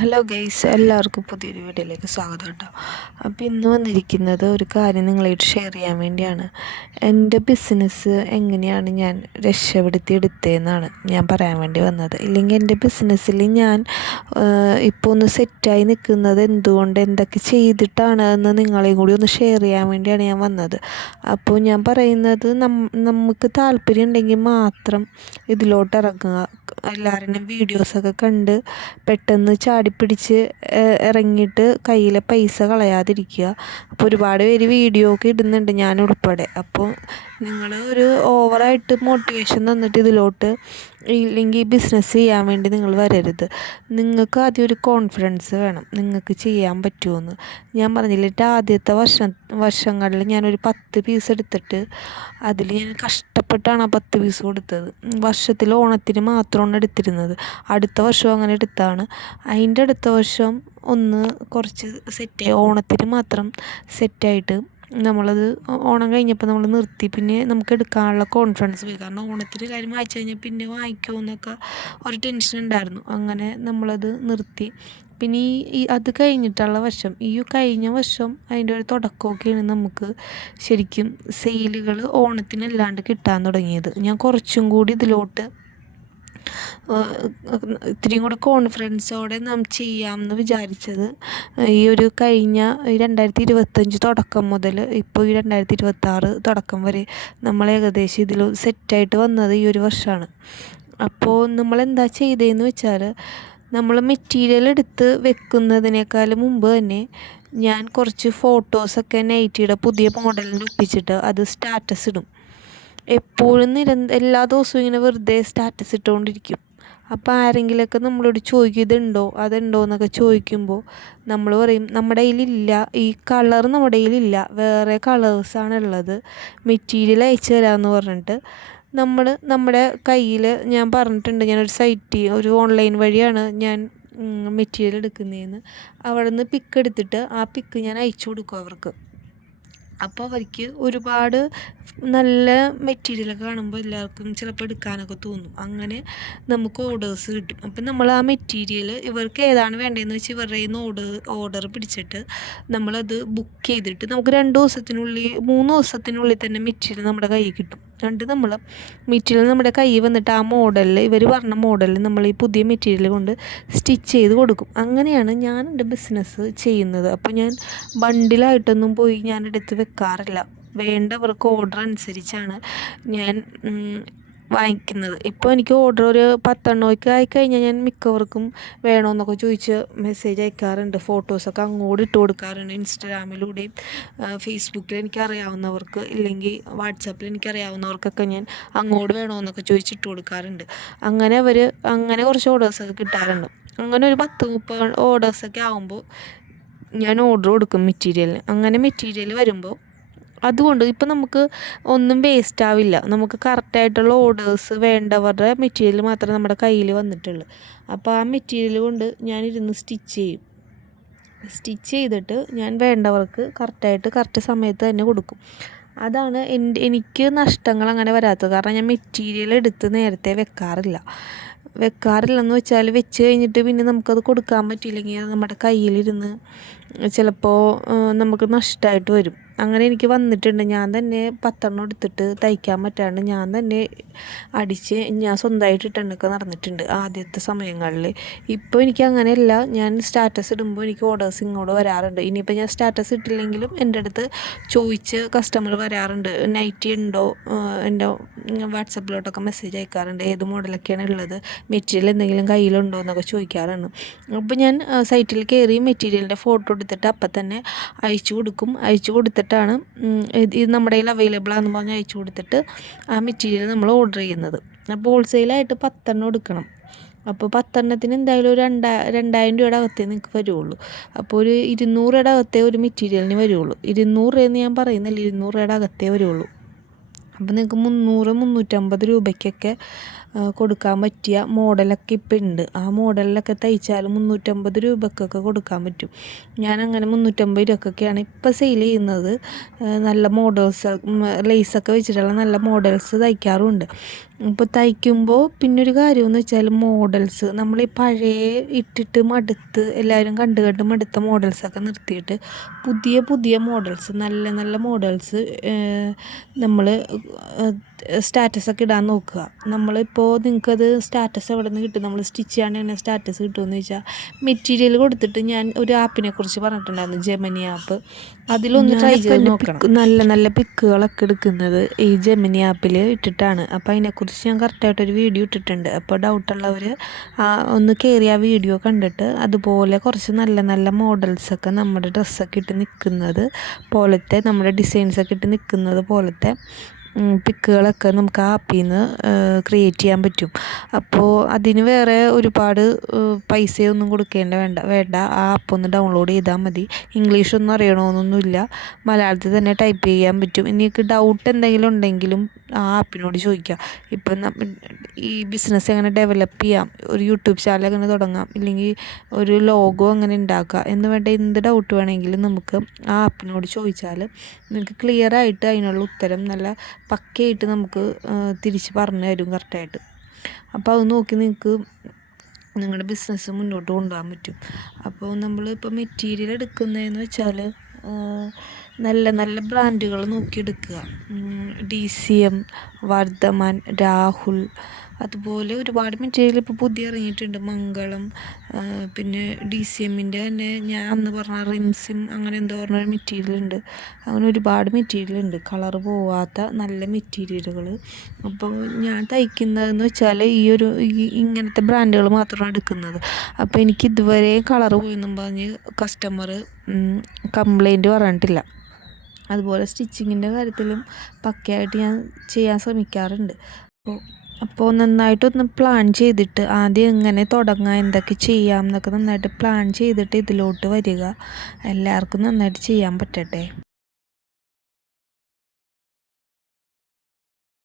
Hello guys, എല്ലാവർക്കും പുതിയൊരു വീഡിയോയിലേക്ക് സ്വാഗതം കേട്ടോ. അപ്പോൾ ഇന്ന് വന്നിരിക്കുന്നത് ഒരു കാര്യം നിങ്ങളായിട്ട് ഷെയർ ചെയ്യാൻ വേണ്ടിയാണ്. എൻ്റെ ബിസിനസ് എങ്ങനെയാണ് ഞാൻ രക്ഷപ്പെടുത്തിയെടുത്തതെന്നാണ് ഞാൻ പറയാൻ വേണ്ടി വന്നത്. ഇല്ലെങ്കിൽ എൻ്റെ ബിസിനസ്സിൽ ഞാൻ ഇപ്പോൾ ഒന്ന് സെറ്റായി നിൽക്കുന്നത് എന്തുകൊണ്ട്, എന്തൊക്കെ ചെയ്തിട്ടാണ് എന്ന് നിങ്ങളെയും കൂടി ഒന്ന് ഷെയർ ചെയ്യാൻ വേണ്ടിയാണ് ഞാൻ വന്നത്. അപ്പോൾ ഞാൻ പറയുന്നത് നമുക്ക് താല്പര്യം ഉണ്ടെങ്കിൽ മാത്രം ഇതിലോട്ട് ഇറങ്ങുക. എല്ലാവരുടെയും വീഡിയോസൊക്കെ കണ്ട് പെട്ടെന്ന് ചാടിപ്പിടിച്ച് ഇറങ്ങിയിട്ട് കയ്യിലെ പൈസ കളയാതിരിക്കുക. അപ്പോൾ ഒരുപാട് പേര് വീഡിയോ ഒക്കെ ഇടുന്നുണ്ട്, ഞാൻ ഉൾപ്പെടെ. അപ്പോൾ നിങ്ങൾ ഒരു ഓവറായിട്ട് മോട്ടിവേഷൻ തന്നിട്ട് ഇതിലോട്ട് ഇല്ലെങ്കിൽ ബിസിനസ് ചെയ്യാൻ വേണ്ടി നിങ്ങൾ വരരുത്. നിങ്ങൾക്ക് ആദ്യം ഒരു കോൺഫിഡൻസ് വേണം, നിങ്ങൾക്ക് ചെയ്യാൻ പറ്റുമെന്ന്. ഞാൻ പറഞ്ഞില്ല, ആദ്യത്തെ വർഷങ്ങളിൽ ഞാനൊരു 10 പീസ് എടുത്തിട്ട് അതിൽ ഞാൻ കഷ്ടപ്പെട്ടാണ് ആ 10 പീസ് കൊടുത്തത്. വർഷത്തിൽ ഓണത്തിന് മാത്രമാണ് എടുത്തിരുന്നത്. അടുത്ത വർഷം അങ്ങനെ എടുത്താണ്. അതിൻ്റെ അടുത്ത വർഷം ഒന്ന് കുറച്ച് സെറ്റായി, ഓണത്തിന് മാത്രം സെറ്റായിട്ട് നമ്മളത് ഓണം കഴിഞ്ഞപ്പോൾ നമ്മൾ നിർത്തി. പിന്നെ നമുക്ക് എടുക്കാനുള്ള കോൺഫിഡൻസ് പോയി, കാരണം ഓണത്തിന് കാര്യം വായിച്ചു കഴിഞ്ഞാൽ പിന്നെ വാങ്ങിക്കുമോ എന്നൊക്കെ ഒരു ടെൻഷൻ ഉണ്ടായിരുന്നു. അങ്ങനെ നമ്മളത് നിർത്തി. പിന്നെ അത് കഴിഞ്ഞിട്ടുള്ള വർഷം, കഴിഞ്ഞ വർഷം അതിൻ്റെ ഒരു തുടക്കമൊക്കെയാണ് നമുക്ക് ശരിക്കും സെയിലുകൾ ഓണത്തിനല്ലാണ്ട് കിട്ടാൻ തുടങ്ങിയത്. ഞാൻ കുറച്ചും കൂടി ഇതിലോട്ട് ഇത്തിരിയും കൂടി കോൺഫിഡൻസോടെ നാം ചെയ്യാമെന്ന് വിചാരിച്ചത് കഴിഞ്ഞ 2025 തുടക്കം മുതൽ ഇപ്പോൾ 2026 തുടക്കം വരെ നമ്മൾ ഏകദേശം ഇതിൽ സെറ്റായിട്ട് വന്നത് ഈ ഒരു വർഷമാണ്. അപ്പോൾ നമ്മളെന്താ ചെയ്തതെന്ന് വെച്ചാൽ, നമ്മൾ മെറ്റീരിയൽ എടുത്ത് വെക്കുന്നതിനേക്കാൾ മുമ്പ് തന്നെ ഞാൻ കുറച്ച് ഫോട്ടോസൊക്കെ നൈറ്റിയുടെ പുതിയ മോഡലിൽ ഒപ്പിച്ചിട്ട് അത് സ്റ്റാറ്റസ് ഇടും. എപ്പോഴും എല്ലാ ദിവസവും ഇങ്ങനെ വെറുതെ സ്റ്റാറ്റസ് ഇട്ടുകൊണ്ടിരിക്കും. അപ്പോൾ ആരെങ്കിലുമൊക്കെ നമ്മളോട് ചോദിക്കും ഇതുണ്ടോ അതുണ്ടോ എന്നൊക്കെ ചോദിക്കുമ്പോൾ നമ്മൾ പറയും നമ്മുടെ കയ്യിലില്ല, ഈ കളർ നമ്മുടെ കയ്യിലില്ല, വേറെ കളേഴ്സാണ് ഉള്ളത്, മെറ്റീരിയൽ അയച്ചു തരാമെന്ന് പറഞ്ഞിട്ട് നമ്മുടെ കയ്യിൽ ഞാൻ പറഞ്ഞിട്ടുണ്ട്, ഒരു ഓൺലൈൻ വഴിയാണ് ഞാൻ മെറ്റീരിയൽ എടുക്കുന്നതെന്ന്. അവിടെ നിന്ന് പിക്ക് എടുത്തിട്ട് ആ പിക്ക് ഞാൻ അയച്ചു കൊടുക്കും അവർക്ക്. അപ്പോൾ അവർക്ക് ഒരുപാട് നല്ല മെറ്റീരിയലൊക്കെ കാണുമ്പോൾ എല്ലാവർക്കും ചിലപ്പോൾ എടുക്കാനൊക്കെ തോന്നും. അങ്ങനെ നമുക്ക് ഓർഡേഴ്സ് കിട്ടും. അപ്പം നമ്മൾ ആ മെറ്റീരിയൽ ഇവർക്ക് ഏതാണ് വേണ്ടതെന്ന് വെച്ചാൽ ഇവരുടെ കയ്യിൽ നിന്ന് ഓർഡർ പിടിച്ചിട്ട് നമ്മളത് ബുക്ക് ചെയ്തിട്ട് നമുക്ക് 2 ദിവസത്തിനുള്ളിൽ 3 ദിവസത്തിനുള്ളിൽ തന്നെ മെറ്റീരിയൽ നമ്മുടെ കയ്യിൽ കിട്ടും. നമ്മൾ മെറ്റീരിയൽ നമ്മുടെ കയ്യിൽ വന്നിട്ട് ആ മോഡലിൽ, ഇവർ പറഞ്ഞ മോഡലിൽ നമ്മൾ ഈ പുതിയ മെറ്റീരിയൽ കൊണ്ട് സ്റ്റിച്ച് ചെയ്ത് കൊടുക്കും. അങ്ങനെയാണ് ഞാൻ എൻ്റെ ബിസിനസ് ചെയ്യുന്നത്. അപ്പോൾ ഞാൻ ബണ്ടിലായിട്ടൊന്നും പോയി ഞാൻ എടുത്ത് വെക്കാറില്ല. വേണ്ടവർക്ക് ഓർഡർ അനുസരിച്ചാണ് ഞാൻ വാങ്ങിക്കുന്നത്. ഇപ്പോൾ എനിക്ക് ഓർഡർ ഒരു 10 ആയിക്കഴിഞ്ഞാൽ ഞാൻ മിക്കവർക്കും വേണമെന്നൊക്കെ ചോദിച്ച് മെസ്സേജ് അയക്കാറുണ്ട്. ഫോട്ടോസൊക്കെ അങ്ങോട്ട് ഇട്ട് കൊടുക്കാറുണ്ട്. ഇൻസ്റ്റാഗ്രാമിലൂടെയും ഫേസ്ബുക്കിൽ എനിക്കറിയാവുന്നവർക്ക്, ഇല്ലെങ്കിൽ വാട്സാപ്പിൽ എനിക്കറിയാവുന്നവർക്കൊക്കെ ഞാൻ അങ്ങോട്ട് വേണമെന്നൊക്കെ ചോദിച്ചിട്ട് കൊടുക്കാറുണ്ട്. അങ്ങനെ കുറച്ച് ഓർഡേഴ്സൊക്കെ കിട്ടാറുണ്ട്. അങ്ങനെ ഒരു 10-30 ഓർഡേഴ്സൊക്കെ ആകുമ്പോൾ ഞാൻ ഓർഡർ കൊടുക്കും മെറ്റീരിയലിന്. അങ്ങനെ മെറ്റീരിയൽ വരുമ്പോൾ അതുകൊണ്ട് ഇപ്പം നമുക്ക് ഒന്നും വേസ്റ്റ് ആവില്ല. നമുക്ക് കറക്റ്റായിട്ടുള്ള ഓർഡേഴ്സ് വേണ്ടവരുടെ മെറ്റീരിയൽ മാത്രമേ നമ്മുടെ കയ്യിൽ വന്നിട്ടുള്ളൂ. അപ്പോൾ ആ മെറ്റീരിയൽ കൊണ്ട് ഞാനിരുന്ന് സ്റ്റിച്ച് ചെയ്തിട്ട് ഞാൻ വേണ്ടവർക്ക് കറക്റ്റ് സമയത്ത് തന്നെ കൊടുക്കും. അതാണ് എനിക്ക് നഷ്ടങ്ങൾ അങ്ങനെ വരാത്തത്. കാരണം ഞാൻ മെറ്റീരിയൽ എടുത്ത് നേരത്തെ വെക്കാറില്ലെന്ന് വെച്ചാൽ, വെച്ച് കഴിഞ്ഞിട്ട് പിന്നെ നമുക്കത് കൊടുക്കാൻ പറ്റിയില്ലെങ്കിൽ അത് നമ്മുടെ കയ്യിലിരുന്ന് ചിലപ്പോൾ നമുക്ക് നഷ്ടമായിട്ട് വരും. അങ്ങനെ എനിക്ക് വന്നിട്ടുണ്ട്. ഞാൻ തന്നെ 10 എടുത്തിട്ട് തയ്ക്കാൻ പറ്റാണ്ട് ഞാൻ തന്നെ അടിച്ച് ഞാൻ സ്വന്തമായിട്ട് ഇട്ടൊക്കെ നടന്നിട്ടുണ്ട് ആദ്യത്തെ സമയങ്ങളിൽ. ഇപ്പോൾ എനിക്ക് അങ്ങനെയല്ല. ഞാൻ സ്റ്റാറ്റസ് ഇടുമ്പോൾ എനിക്ക് ഓർഡേഴ്സ് ഇങ്ങോട്ട് വരാറുണ്ട്. ഇനിയിപ്പോൾ ഞാൻ സ്റ്റാറ്റസ് ഇട്ടില്ലെങ്കിലും എൻ്റെ അടുത്ത് ചോദിച്ച് കസ്റ്റമർ വരാറുണ്ട്, നൈറ്റി ഉണ്ടോ, എൻ്റെ വാട്സപ്പിലോട്ടൊക്കെ മെസ്സേജ് അയക്കാറുണ്ട്, ഏത് മോഡലൊക്കെയാണ് ഉള്ളത്, മെറ്റീരിയൽ എന്തെങ്കിലും കയ്യിലുണ്ടോ എന്നൊക്കെ ചോദിക്കാറുണ്ട്. അപ്പോൾ ഞാൻ സൈറ്റിൽ കയറി മെറ്റീരിയലിൻ്റെ ഫോട്ടോ എടുത്തിട്ട് അപ്പം തന്നെ അയച്ചു കൊടുത്തിട്ടാണ് ഇത് നമ്മുടെ കയ്യിൽ അവൈലബിൾ ആണെന്ന് പറഞ്ഞ് അയച്ചു കൊടുത്തിട്ട് ആ മെറ്റീരിയൽ നമ്മൾ ഓർഡർ ചെയ്യുന്നത്. അപ്പോൾ ഹോൾസെയിലായിട്ട് 10 എടുക്കണം. അപ്പോൾ 10 എന്തായാലും ഒരു 2000 രൂപയുടെ അകത്തേ നിങ്ങൾക്ക് വരുള്ളൂ. അപ്പോൾ ഒരു 200 രൂപയുടെ അകത്തേ ഒരു മെറ്റീരിയലിന് വരുള്ളൂ. 200 രൂപയെന്ന് ഞാൻ പറയുന്നില്ല, 200 രൂപയുടെ അകത്തേ വരുള്ളൂ. അപ്പോൾ നിങ്ങൾക്ക് 300-350 രൂപയ്ക്കൊക്കെ കൊടുക്കാൻ പറ്റിയ മോഡലൊക്കെ ഇപ്പം ഉണ്ട്. ആ മോഡലിലൊക്കെ തയ്ച്ചാൽ 350 രൂപക്കൊക്കെ കൊടുക്കാൻ പറ്റും. ഞാനങ്ങനെ 350 രൂപക്കൊക്കെയാണ് ഇപ്പം സെയിൽ ചെയ്യുന്നത്. നല്ല മോഡൽസ്, ലേസൊക്കെ വെച്ചിട്ടുള്ള നല്ല മോഡൽസ് തയ്ക്കാറുമുണ്ട്. ഇപ്പോൾ തയ്ക്കുമ്പോൾ പിന്നൊരു കാര്യമെന്ന് വെച്ചാൽ മോഡൽസ് നമ്മൾ ഈ പഴയ ഇട്ടിട്ട് മടുത്ത് എല്ലാവരും കണ്ട് കണ്ട് മടുത്ത മോഡൽസൊക്കെ നിർത്തിയിട്ട് പുതിയ പുതിയ മോഡൽസ് നല്ല നല്ല മോഡൽസ് നമ്മൾ സ്റ്റാറ്റസൊക്കെ ഇടാൻ നോക്കുക. നമ്മളിപ്പോൾ നിങ്ങൾക്കത് സ്റ്റാറ്റസ് എവിടെ നിന്ന് കിട്ടും, നമ്മൾ സ്റ്റിച്ച് ചെയ്യാണ്ട് തന്നെ സ്റ്റാറ്റസ് കിട്ടുമെന്ന് ചോദിച്ചാൽ മെറ്റീരിയൽ കൊടുത്തിട്ട് ഞാൻ ഒരു ആപ്പിനെ കുറിച്ച് പറഞ്ഞിട്ടുണ്ടായിരുന്നു, ജെമിനി ആപ്പ്. അതിലൊന്ന് ട്രൈ ചെയ്ത് നോക്കണം. നല്ല നല്ല പിക്കുകളൊക്കെ എടുക്കുന്നത് ഈ ജെമിനി ആപ്പിൽ ഇട്ടിട്ടാണ്. അപ്പോൾ അതിനെക്കുറിച്ച് ഞാൻ കറക്റ്റായിട്ടൊരു വീഡിയോ ഇട്ടിട്ടുണ്ട്. അപ്പോൾ ഡൗട്ടുള്ളവർ ഒന്ന് കയറി ആ വീഡിയോ കണ്ടിട്ട് അതുപോലെ കുറച്ച് നല്ല നല്ല മോഡൽസൊക്കെ നമ്മുടെ ഡ്രസ്സൊക്കെ ഇട്ട് നിൽക്കുന്നത് പോലത്തെ, നമ്മുടെ ഡിസൈൻസൊക്കെ ഇട്ട് നിൽക്കുന്നത് പോലത്തെ പിക്കുകളൊക്കെ നമുക്ക് ആ ആപ്പിൽ നിന്ന് ക്രിയേറ്റ് ചെയ്യാൻ പറ്റും. അപ്പോൾ അതിന് വേറെ ഒരുപാട് പൈസയൊന്നും വേണ്ട. ആ ആപ്പ് ഒന്ന് ഡൗൺലോഡ് ചെയ്താൽ മതി. ഇംഗ്ലീഷൊന്നും അറിയണമെന്നൊന്നുമില്ല, മലയാളത്തിൽ തന്നെ ടൈപ്പ് ചെയ്യാൻ പറ്റും. എനിക്ക് ഡൗട്ട് എന്തെങ്കിലും ഉണ്ടെങ്കിലും ആ ആപ്പിനോട് ചോദിക്കാം. ഇപ്പം ഈ ബിസിനസ് എങ്ങനെ ഡെവലപ്പ് ചെയ്യാം, ഒരു യൂട്യൂബ് ചാനൽ എങ്ങനെ തുടങ്ങാം, ഇല്ലെങ്കിൽ ഒരു ലോഗോ എങ്ങനെ ഉണ്ടാക്കുക എന്ന് വേണ്ട എന്ത് ഡൗട്ട് വേണമെങ്കിലും നമുക്ക് ആ ആപ്പിനോട് ചോദിച്ചാൽ നിങ്ങൾക്ക് ക്ലിയറായിട്ട് അതിനുള്ള ഉത്തരം നല്ല പക്കയായിട്ട് നമുക്ക് തിരിച്ച് പറഞ്ഞു തരും കറക്റ്റായിട്ട്. അപ്പോൾ അത് നോക്കി നിങ്ങൾക്ക് നിങ്ങളുടെ ബിസിനസ് മുന്നോട്ട് കൊണ്ടുപോകാൻ പറ്റും. അപ്പോൾ നമ്മളിപ്പോൾ മെറ്റീരിയൽ എടുക്കുന്നതെന്ന് വെച്ചാൽ നല്ല നല്ല ബ്രാൻഡുകൾ നോക്കിയെടുക്കുക. DCM, വർദ്ധമാൻ, രാഹുൽ, അതുപോലെ ഒരുപാട് മെറ്റീരിയൽ ഇപ്പോൾ പുതിയ ഇറങ്ങിയിട്ടുണ്ട്. മംഗളം, പിന്നെ DCMൻ്റെ തന്നെ ഞാൻ അന്ന് പറഞ്ഞ റിംസിം അങ്ങനെ എന്തോ പറഞ്ഞൊരു മെറ്റീരിയൽ ഉണ്ട്. അങ്ങനെ ഒരുപാട് മെറ്റീരിയൽ ഉണ്ട്, കളറ് പോവാത്ത നല്ല മെറ്റീരിയലുകൾ. അപ്പോൾ ഞാൻ തയ്ക്കുന്നതെന്ന് വെച്ചാൽ ഇങ്ങനത്തെ ബ്രാൻഡുകൾ മാത്രമാണ് എടുക്കുന്നത്. അപ്പോൾ എനിക്ക് ഇതുവരെ കളറ് പോയെന്നും പറഞ്ഞ് കസ്റ്റമർ കംപ്ലൈൻറ്റ് പറഞ്ഞിട്ടില്ല. അതുപോലെ സ്റ്റിച്ചിങ്ങിൻ്റെ കാര്യത്തിലും പക്കയായിട്ട് ഞാൻ ചെയ്യാൻ ശ്രമിക്കാറുണ്ട്. അപ്പോൾ നന്നായിട്ടൊന്ന് പ്ലാൻ ചെയ്തിട്ട് ആദ്യം എങ്ങനെ തുടങ്ങാം, എന്തൊക്കെ ചെയ്യാം എന്നൊക്കെ നന്നായിട്ട് പ്ലാൻ ചെയ്തിട്ട് ഇതിലോട്ട് വരിക. എല്ലാവർക്കും നന്നായിട്ട് ചെയ്യാൻ പറ്റട്ടെ.